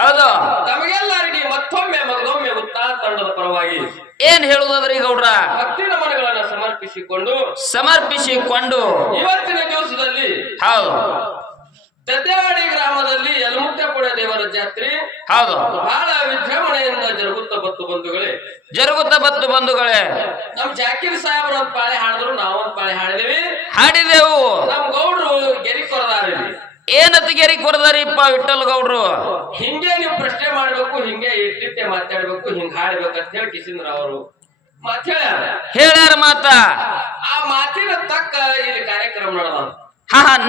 ಹೌದು. ತಮಗೆಲ್ಲರಿಗೆ ಮತ್ತೊಮ್ಮೆ ಮಗದೊಮ್ಮೆ ಉತ್ತಾ ತಂಡದ ಪರವಾಗಿ ಏನ್ ಹೇಳುವುದ್ರಿ ಗೌಡ್ರ? ಭಕ್ತಿ ನಮನಗಳನ್ನ ಸಮರ್ಪಿಸಿಕೊಂಡು ಇವತ್ತಿನ ದಿವಸದಲ್ಲಿ ಹೌದು ತದ್ದೇವಾಡಿ ಗ್ರಾಮದಲ್ಲಿ ಯಲಮುಕ್ತಪುರ ದೇವರ ಜಾತ್ರೆ ಹೌದು ಬಹಳ ವಿಜೃಂಭಣೆಯಿಂದ ಜರುಗುತ್ತಾ ಬತ್ತು ಬಂಧುಗಳೇ. ನಮ್ ಜಾಕೀರ್ ಸಾಹೇಬ್ರ ಒಂದ್ ಪಾಳೆ ಹಾಡಿದ್ರು, ನಾವೊಂದ್ ಪಾಳೆ ಹಾಡಿದೆವು. ನಮ್ ಗೌಡ್ರು ಗೆರಿ ಕೊರದಾರಿ. ಏನತ್ ಗೆರಿ ಕೊರದಾರಿಪ್ಪ ವಿಠಲ್ ಗೌಡ್ರು? ಹಿಂಗೆ ನೀವು ಪ್ರಶ್ನೆ ಮಾಡ್ಬೇಕು, ಹಿಂಗೆ ಇಟ್ಟಿಟ್ಟೆ ಮಾತಾಡ್ಬೇಕು, ಹಿಂಗ್ ಹಾಡ್ಬೇಕಂತ ಹೇಳಿ ಕಿಸಿಂದ್ರ ಅವರು ಹೇಳ್ಯಾರ ಮಾತ. ಆ ಮಾತಿನ ತಕ್ಕ ಇಲ್ಲಿ ಕಾರ್ಯಕ್ರಮ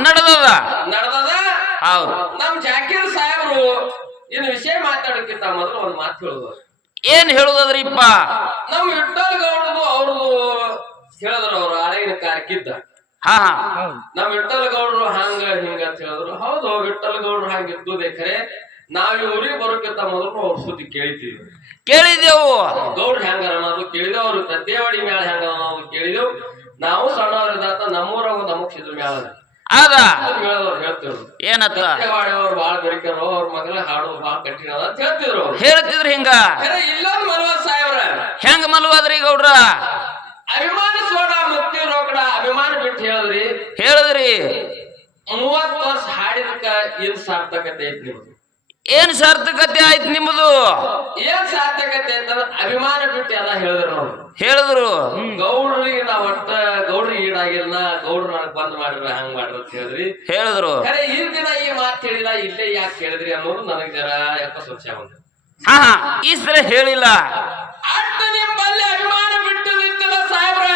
ನಡೆದದ. ಹೌದು. ನಮ್ ಜಾಕೀರ್ ಸಾಹೇಬ್ರು ಇನ್ನು ವಿಷಯ ಮಾತಾಡೋಕ್ಕಿಂತ ಮೊದಲು ಒಂದ್ ಮಾತು ಹೇಳುದು. ಏನ್ ಹೇಳುದದ್ರಿಪ್ಪ? ನಮ್ ವಿಠಲ್ ಗೌಡ್ರದು ಅವ್ರದು ಹೇಳಿದ್ರು, ಅವ್ರು ಹಳೆಗಿನ ಕಾರ್ಯಕ್ಕಿದ್ದ. ನಮ್ ವಿಠಲ್ ಗೌಡ್ರು ಹಂಗ ಹಿಂಗ ಅಂತ ಹೇಳಿದ್ರು. ಹೌದು, ವಿಠಲ್ ಗೌಡ್ರು ಹಂಗಿದ್ದು ಖರೆ. ನಾವ್ ಈ ಊರಿಗೆ ಬರೋಕ್ಕಿಂತ ಮೊದಲು ಅವ್ರ ಸುದ್ದಿ ಕೇಳಿದೆವು. ಗೌಡ್ರು ಹೆಂಗ ಅನ್ನೋದು ಕೇಳಿದೆವು, ಅವ್ರು ತದ್ದೇವಾಡಿ ಮ್ಯಾಲ ಹೆಂಗ ಅನ್ನೋದು ಕೇಳಿದೆವು. ನಾವು ಸಣ್ಣವ್ರದಾತ ನಮ್ಮೂರ ಒಂದು ಅಮುಕ್ಷಿದ್ರ ಮ್ಯಾಲ ಏನತ್ತ ಅವ್ರು ಬಾಳ ಬೆರಿಕರು, ಅವ್ರ ಮಗಲ ಹಾಡೋದು ಬಾಳ ಕಠಿಣ ಅಂತ ಹೇಳ್ತಿದ್ರು. ಹಿಂಗ ಇಲ್ಲೊಂದು ಮಲ್ವಾದ್ ಸಾಹೇಬ್ರ ಹೆಂಗ ಮಲ್ವಾದ್ರಿ ಗೌಡ್ರ? ಅಭಿಮಾನ ಸೋಡ ಮುಕ್ತಿ ರೋಕಡ ಅಭಿಮಾನ ಬಿಟ್ಟು ಹೇಳಿದ್ರಿ 30 ವರ್ಷ ಹಾಡಿದಕ್ಕ ಏನ್ ಸಾರ್ಥಕತೆ ಐತಿ ನಿಮ್ದು? ಏನ್ ಸಾರ್ಥಕತೆ ಆಯ್ತು ನಿಮ್ಮದು? ಏನ್ ಸಾರ್ಥಕತೆ ಅಂತಂದ್ರ ಅಭಿಮಾನ ಬಿಟ್ಟು ಎಲ್ಲ ಹೇಳಿದ್ರು. ಗೌಡ್ರಿಗೆ ನಾವ್ ಗೌಡ್ರಿಗೆ ಈಡಾಗಿಲ್ಲ, ಗೌಡ್ರು ನನಗ್ ಬಂದ್ ಮಾಡ್ರ ಹಂಗ್ ಮಾಡ್ರ ಅಂತ ಹೇಳಿದ್ರು. ಖರೆ ಈ ದಿನ ಈ ಮಾತು ಹೇಳಿಲ್ಲ, ಇಲ್ಲೇ ಯಾಕೆ ಹೇಳಿದ್ರಿ ಅನ್ನೋದು ನನಗ್ ಜರ ಯಾಕ ಸ್ವಚ್ಛ ಬಂದ. ಈ ಸಲ ಹೇಳಿಲ್ಲ. ಅಟ್ಟ ನಿಮ್ಮಲ್ಲಿ ಅಭಿಮಾನ ಬಿಟ್ಟು ನಿಂತಿಲ್ಲ ಸಾಹೇಬ್ರ.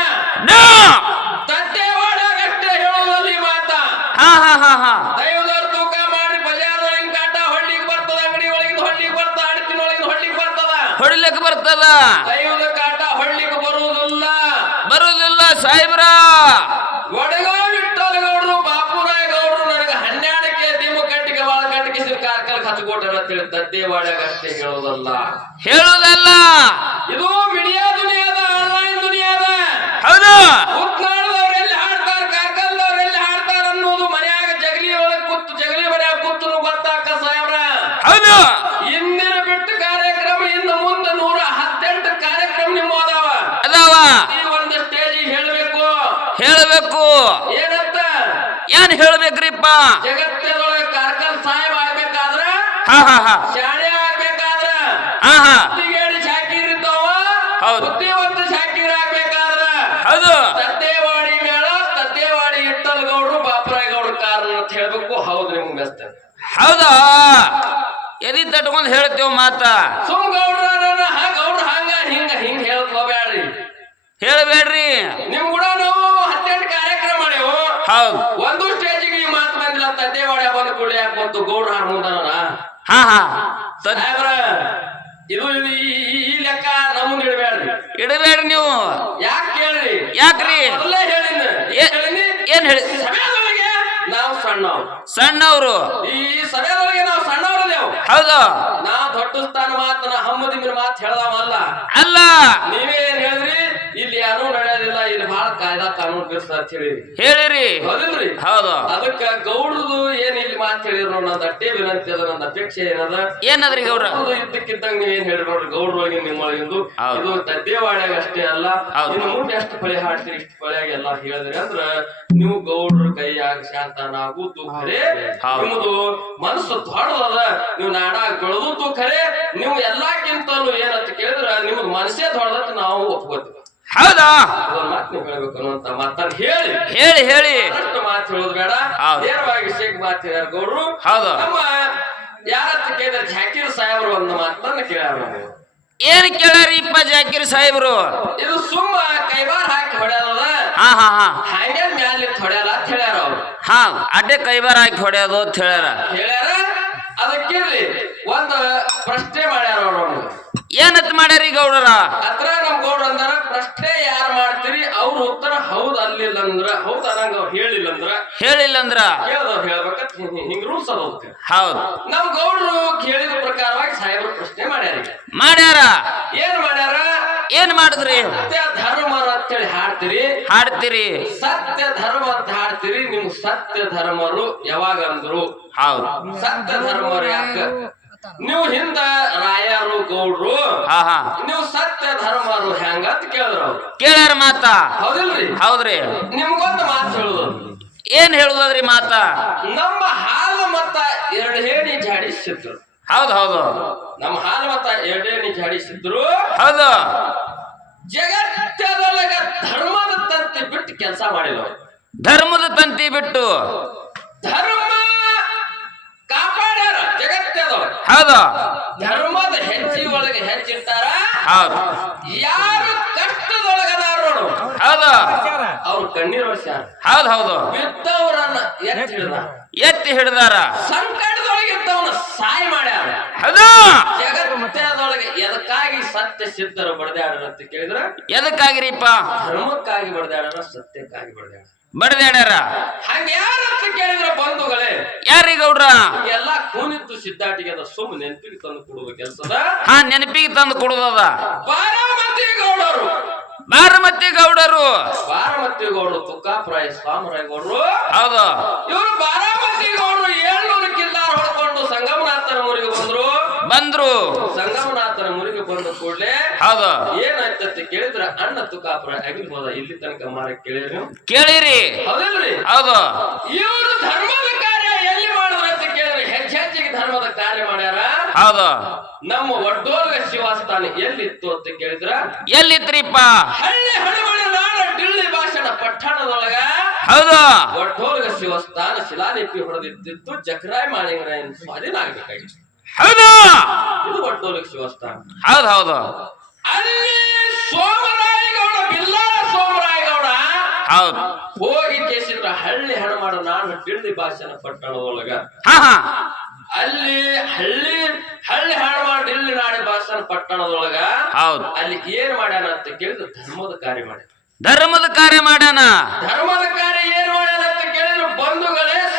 ತಟ್ಟೆವಾಡಾಗಷ್ಟೇ ಹೇಳೋದಲ್ಲಿ ಈ ಮಾತ. ದೈವದವ್ರ ತೂಕ ಮಾಡಿ ಬಜಾರ್ದೊಳಗಿನ ಕಾಟ ಹೊಳ್ಳಿಗೆ ಬರ್ತದ, ಅಂಗಡಿ ಒಳಗಿನ ಹೊಳ್ಳಿಗೆ ಬರ್ತದ, ಅಡತಿನ ಒಳಗಿನ ಹೊಳ್ಳಿಗೆ ಬರ್ತದ, ಹೊಡಿಲಿಕ್ಕೆ ಬರ್ತದ. ದೈವದ ಕಾಟ ಹೊಳ್ಳಿಗೆ ಬರುವುದಿಲ್ಲ ಸಾಹೇಬ್ರ. ಒಡಗ ವಿಠಲ್ ಗೌಡ್ರು ಬಾಪುರಾಯ ಗೌಡ್ರು ನನಗೆ 12ಕ್ಕೆ ದಿಮ್ಮ ಕಟ್ಟಿಗೆ ಬಾಳ ಕಟ್ಟಿಗೆ ಕಾರ್ಕಲ್ ಹಚ್ಕೊಟ್ರ ಅಂತ ಹೇಳಿ ತದ್ದೇವಾಡಾಗಷ್ಟೇ ಹೇಳೋದಲ್ಲ. ಇದು ಮೀಡಿಯಾ ದುನಿಯಾದ, ಆನ್ಲೈನ್ ದುನಿಯಾದ. ಹೌದು. ಉತ್ನಾಳದವ್ರೆಲ್ಲಿ ಹಾಡ್ತಾರ, ಕಾರ್ಕಲ್ದವ್ರೆಲ್ಲಿ ಹಾಡ್ತಾರ ಅನ್ನೋದು ಮನ್ಯಾಗ ಜಗಲಿ ಮನ್ಯಾಗ ಕೂತು ಗೊತ್ತಾಕ ಸಾಹೇಬ್ರ. ಹೌದು. ಇಂದಿನ ಬಿಟ್ಟು ಕಾರ್ಯಕ್ರಮ ಇನ್ನು ಮುಂದೆ 118 ಕಾರ್ಯಕ್ರಮ ನಿಮ್ಮ ಅದಾವ. ಈ ಒಂದು ಸ್ಟೇಜಿಗೆ ಹೇಳಬೇಕು. ಏನಂತ ಏನ್ ಹೇಳ್ಬೇಕ್ರಿಪ್ಪ? ಜಗತ್ತದೊಳಗೆ ಕಾರ್ಕಲ್ ಸಾಹೇಬ್ ಆಗ್ಬೇಕಾದ್ರ, ಶಾಣೆ ಆಗ್ಬೇಕಾದ್ರ, ಬುದ್ಧಿಗೇಡಿ ಶಾಕೀರ್ ಇದ್ದವ, ಬುದ್ಧಿವಂತ ಶಾಕೀರ್ ಆಗ್ಬೇಕಾದ್ರ ತದ್ದೇವಾಡಿ ಮೇಳ, ತದ್ದೇವಾಡಿ ವಿಠಲ್ ಗೌಡ್ರು ಬಾಪುರಾಯ ಗೌಡ್ರು ಕಾರಣ ಅಂತ ಹೇಳ್ಬೇಕು. ಹೌದು, ನಿಮ್ಗೆ ಬೆಸ್ಟ್. ಹೌದಾ? ಎದಿ ತಟ್ಕೊಂಡ್ ಹೇಳ್ತೇವ್ ಮಾತ. ಸುಮ್ ಗೌಡ್ರ ಗೌಡ್ರ ಹಂಗ ಹಿಂಗ ಹೇಳಕ್ ಹೇಳ್ಬೇಡ್ರಿ. ನಿಮ್ ಕೂಡ ನಾವು 18 ಕಾರ್ಯಕ್ರಮ ಮಾಡೇವು. ಹೌದು. ಒಂದು ಸ್ಟೇಜಿಗೆ ಈ ಮಾತು ಬಂದಿಲ್ಲ. ತದ್ದೇವಾಡಿ ಬಂದು ಕುಳಿ ಯಾಕೆ ಬಂತು? ಗೌಡ್ರ ಹಾಡ್ ಮುಂದಾನ ಸಾಹೇಬ್ರ. ಇದು ಈ ಲೆಕ್ಕ ನಮ್ಮನ್ನ ಇಡಬೇಡ್ರಿ ನೀವು. ಯಾಕ್ರಿ? ಏನ್ ಹೇಳಿ? ಸಭೆಯೊಳಗೆ ನಾವು ಸಣ್ಣವ್ರು. ಈ ಸಭೆಯೊಳಗೆ ನಾವು ಸಣ್ಣವ್ರದೇವು. ಹೌದು. ನಾ ದೊಡ್ಡ ಸ್ಥಾನ ಮಾತನ ಹಮ್ಮದಿಮಿನ ಮಾತು ಹೇಳ್ದಾವಲ್ಲ. ಅಲ್ಲ, ನೀವೇನ್ ಹೇಳಿದ್ರಿ? ಇಲ್ಲಿ ಯಾರು ನಡೆಯೋದಿಲ್ಲ, ಇಲ್ಲಿ ಬಹಳ ಕಾಯ್ದಾ ಕಾನೂನು ಬಿರ್ಸ ಅಂತ ಹೇಳಿರಿ. ಹೌದಿಲ್ರಿ? ಹೌದು. ಅದಕ್ಕ ಗೌಡ್ರದು ಏನ್ ಇಲ್ಲಿ ಮಾತು ಹೇಳಿದ್ರು ನಂದು ಅಟ್ಟೆ ವಿನಂತಿ ಅದ, ನಂದು ಅಪೇಕ್ಷೆ ಏನದ್ರಿ ಗೌಡ್ರ? ಇದ್ದಕ್ಕಿದ್ದಂಗ ನೀವೇನ್ ಹೇಳಿದ್ರು ನೋಡ್ರಿ, ಗೌಡ್ರೊಳಗಿನ ನಿಮ್ಮೊಳಗಿಂದು ಇದು ತದ್ದೇವಾಡ್ಯಾಗ ಅಷ್ಟೇ ಅಲ್ಲ, ಇನ್ನು ಮುಂದೆ ಎಷ್ಟು ಫಳೆ ಹಾಡ್ತೀರಿ ಇಷ್ಟು ಫಳೆಯಾಗಿ ಎಲ್ಲಾ ಹೇಳಿದ್ರಿ ಅಂದ್ರ ನೀವು ಗೌಡ್ರ ಕೈಯಾಗ ಶಾಂತನಾಗುದು ಖರೆ. ನಿಮ್ಮದು ಮನಸ್ಸು ದೊಡ್ಡದ, ನೀವು ನಾಡಾಗ ಬೆಳೆದು ಖರೆ. ನೀವು ಎಲ್ಲಕ್ಕಿಂತಲೂ ಏನಂತ ಕೇಳಿದ್ರ ನಿಮ್ದು ಮನಸ್ಸೇ ದೊಡ್ಡದ, ನಾವು ಒಪ್ಕೋತೀವಿ. ಹೌದಾ? ಮಾತು ನೀವು ಹೇಳ್ಬೇಕು ಅನ್ನುವಂತ ಮಾತನ್ನ ಹೇಳಿ ಅಷ್ಟು ಮಾತು ಹೇಳೋದು ಬೇಡ. ನೇರವಾಗಿ ಶೇಖ್ ಮಾತು ಹೇಳ್ಯಾರ ಗೌಡ್ರು. ನಮ್ಮ ಯಾರತ್ತ ಕೇಳಿದ್ರೆ ಜಾಕೀರ್ ಸಾಹೇಬ್ರು ಒಂದು ಮಾತನ್ನ ಕೇಳ್ಯಾರ. ಏನ್ ಕೇಳ್ಯಾರಿಪ್ಪ ಜಾಕೀರ್ ಸಾಹೇಬ್ರು? ಇದು ಸುಮ್ಮ ಕೈಬಾರ್ ಹಾಕಿ ಹೊಡ್ಯಾರದ, ಹಂಗೆ ಮ್ಯಾಲೆ ಹೊಡ್ಯಾರ ಅಂತ ಹೇಳ್ಯಾರ ಅವ್ರು. ಅಡ್ಡೆ ಕೈಬಾರ್ ಹಾಕಿ ಹೊಡ್ಯೋದು ಅಂತ ಹೇಳ್ಯಾರ. ಅದಕ್ಕಿರ್ಲಿ ಒಂದು ಪ್ರಶ್ನೆ ಮಾಡ್ಯಾರ ಅವ್ರು. ಏನತ್ ಮಾಡ್ಯಾರಿ ಗೌಡ್ರ? ಅತ್ರ ನಮ್ ಗೌಡ್ರ ಅಂದಾರ, ಪ್ರಶ್ನೆ ಯಾರು ಮಾಡ್ತೀರಿ ಅವ್ರ ಉತ್ತರ ಹೌದ್ ಅಲ್ಲಿಲ್ಲ ಅಂದ್ರ ಹೌದ್ ಅನ್ನಂಗ ಅವ್ರು ಹೇಳಿಲ್ಲ ಅಂದ್ರ ಕೇಳ್ದವ್ರು ಹೇಳ್ಬೇಕಂತ ಹಿಂಗ್ ರೂಲ್ಸ್ ಅದ. ಹೌದು. ನಮ್ ಗೌಡ್ರು ಕೇಳಿದ ಪ್ರಕಾರವಾಗಿ ಸಾಹೇಬ್ರು ಪ್ರಶ್ನೆ ಮಾಡ್ಯಾರ. ಏನ್ ಮಾಡಿದ್ರಿ? ಸತ್ಯ ಧರ್ಮ ಅಂತೇಳಿ ಹಾಡ್ತೀರಿ. ಸತ್ಯ ಧರ್ಮ ಅಂತ ಹಾಡ್ತೀರಿ. ನಿಮ್ ಸತ್ಯ ಧರ್ಮರು ಯಾವಾಗ ಅಂದ್ರು? ಹೌದು. ಸತ್ಯ ಧರ್ಮರು ಯಾಕ ನೀವು ಹಿಂದ ರಾಯರು ಗೌಡ್ರು ಹಾ ಹಾ ನೀವು ಸತ್ಯ ಧರ್ಮರು ಹೆಂಗಂತ ಕೇಳಿದ್ರು ಅವ್ರು ಕೇಳ್ಯಾರ ಮಾತಾ ಹೌದಿಲ್ರಿ ಹೌದ್ರಿ ನಿಮ್ಗೊಂದು ಮಾತು ಹೇಳುದು ಏನ್ ಹೇಳುದದ್ರಿ ಮಾತಾ ನಮ್ಮ ಹಾಲು ಮತ್ತ ಎರಡು ಹೇಳಿ ಜಾಡಿಸಿದ್ರು ಹೌದು ಹೌದು ನಮ್ಮ ಹಾಲು ಮತ್ತ ಎರಡೇಣಿ ಜಾಡಿಸಿದ್ರು ಹೌದು ಜಗತ್ತದೊಳಗ ಧರ್ಮದ ತಂತಿ ಬಿಟ್ಟು ಕೆಲಸ ಮಾಡಿಲ್ಲ ಅವ್ರು. ಧರ್ಮದ ತಂತಿ ಬಿಟ್ಟು ಧರ್ಮ ಕಾಪಾಡ್ಯಾರ ಜಗತ್ತದೊಳಗ ಹೌದು ಧರ್ಮದ ಹೆಜ್ಜೆ ಒಳಗೆ ಹೆಜ್ಜಿಟ್ಟಾರ ಹೌದು ಯಾರು ಕಷ್ಟದೊಳಗದಾರ ನೋಡು ಹೌದು ಅವ್ರು ಕಣ್ಣೀರು ವರ್ಷಾರ ಹೌದು ಹೌದು ಬಿದ್ದವರನ್ನ ಎತ್ತಿ ಹಿಡಿದ ಎತ್ತಿ ಹಿಡ್ದಾರ ಸಂಕಟದೊಳಗಿದ್ದವನ್ನ ಸಾಯಿ ಮಾಡ್ಯಾರ ಹೌದು ಜಗತ್ತದೊಳಗೆ ಎದಕ್ಕಾಗಿ ಸತ್ಯ ಸಿದ್ಧರು ಬಡದಾಡ್ರ ಅಂತ ಕೇಳಿದ್ರ ಎದಕ್ಕಾಗಿರಿಪ್ಪ ಧರ್ಮಕ್ಕಾಗಿ ಬಡದಾಡ್ರ ಸತ್ಯಕ್ಕಾಗಿ ಬಡದಾಡ್ರ ಬಡದಾಡ್ಯಾರ ಹಂಗ ಯಾರಂತ ಕೇಳಿದ್ರ ಬಂಧುಗಳೇ ಯಾರಿ ಗೌಡ್ರ ಎಲ್ಲ ಕೂನಿದ್ದು ಸಿದ್ಧಾಟಿಗೆ ಅದ ಸುಮ್ಮನೆ ನೆನಪಿಗೆ ತಂದು ಕೊಡುವ ಕೆಲಸದ ಹಾ ನೆನಪಿಗೆ ತಂದು ಕೊಡುದದ ಬಾರಾಮತಿ ಗೌಡರು ಬಾರಮತಿ ಗೌಡರು ಬಾರಾಮತಿ ಗೌಡರು ತುಕ್ಕಾಪುರಾಯ ಸ್ವಾಮರಾಯ ಗೌಡರು ಹೌದು ಇವರು ಬಾರಾಮತಿ ಗೌಡರು 700 ಕಿಲ್ಲಾರ ಹೊಡ್ಕೊಂಡು ಸಂಗಮನಾಥನ ಊರಿಗೆ ಬಂದ್ರು ಸಂಗಮನಾಥನ ಊರಿಗೆ ಬಂದ ಕೂಡಲೇ ಹೌದು ಏನಾಯ್ತಂತ ಕೇಳಿದ್ರ ಅಣ್ಣ ತುಕ್ಕಾಪುರ ಅಗಿಲ್ ಹೋದ ಇಲ್ಲಿ ತನಕ ಮಾರ ಕೇಳಿರಿ ಕೇಳಿರಿ ಹೌದಿಲ್ರಿ ಹೌದು ಇವರು ಧರ್ಮದ ಕಾರ್ಯ ಎಲ್ಲಿ ಮಾಡಿದ್ರು ಅಂತ ಕೇಳಿದ್ರೆ ಹೆಜ್ಜೆಗೆ ಧರ್ಮದ ಕಾರ್ಯ ಮಾಡ್ಯಾರ ಹೌದು ನಮ್ಮ ಒಡ್ಡೋರ್ಗ ಶಿವಸ್ಥಾನ ಎಲ್ಲಿತ್ತು ಅಂತ ಕೇಳಿದ್ರ ಎಲ್ಲಿತ್ರಿಪ್ಪ ಹಳ್ಳಿ ಹಣಮಣಿ ನಾಡ ಡಿಳ್ಳಿ ಭಾಷಣ ಪಟ್ಟಣದೊಳಗ ಹೌದು ಒಡ್ಡೋರ್ಗ ಶಿವಸ್ಥಾನ ಶಿಲಾಲಿಪಿ ಹೊಡೆದಿದ್ದು ಜಕರಾಯ್ ಮಾಳಿಂಗರಾಯನ ಸ್ವಾಧೀನ ಆಗ್ಬೇಕಾಗಿತ್ತು ಹೌದು ಇದು ಒಡ್ಡೋರ್ಗ ಶಿವಸ್ಥಾನ ಹೌದು ಹೌದು ಅಲ್ಲಿ ಸೋಮರಾಯಗೌಡ ಬಿಲ್ಲಾಳ ಸೋಮರಾಯಗೌಡ ಹೌದು ಹೋಗಿ ಕೇಸಿದ್ರ ಹಳ್ಳಿ ಹಣಮಾಡ ನಾಡ ಡಿಳ್ಳಿ ಭಾಷಣ ಪಟ್ಟಣದೊಳಗ ಹಾ ಹಾ ಅಲ್ಲಿ ಹಳ್ಳಿ ಹಾಳು ಮಾಡಿ ಇಲ್ಲಿ ನಾಡಿ ಭಾಷಣ ಪಟ್ಟಣದೊಳಗ ಹೌದು ಅಲ್ಲಿ ಏನ್ ಮಾಡ್ಯಾನ ಅಂತ ಕೇಳಿದ್ರೆ ಧರ್ಮದ ಕಾರ್ಯ ಮಾಡ್ಯಾನ ಧರ್ಮದ ಕಾರ್ಯ ಮಾಡ್ಯಾನ ಧರ್ಮ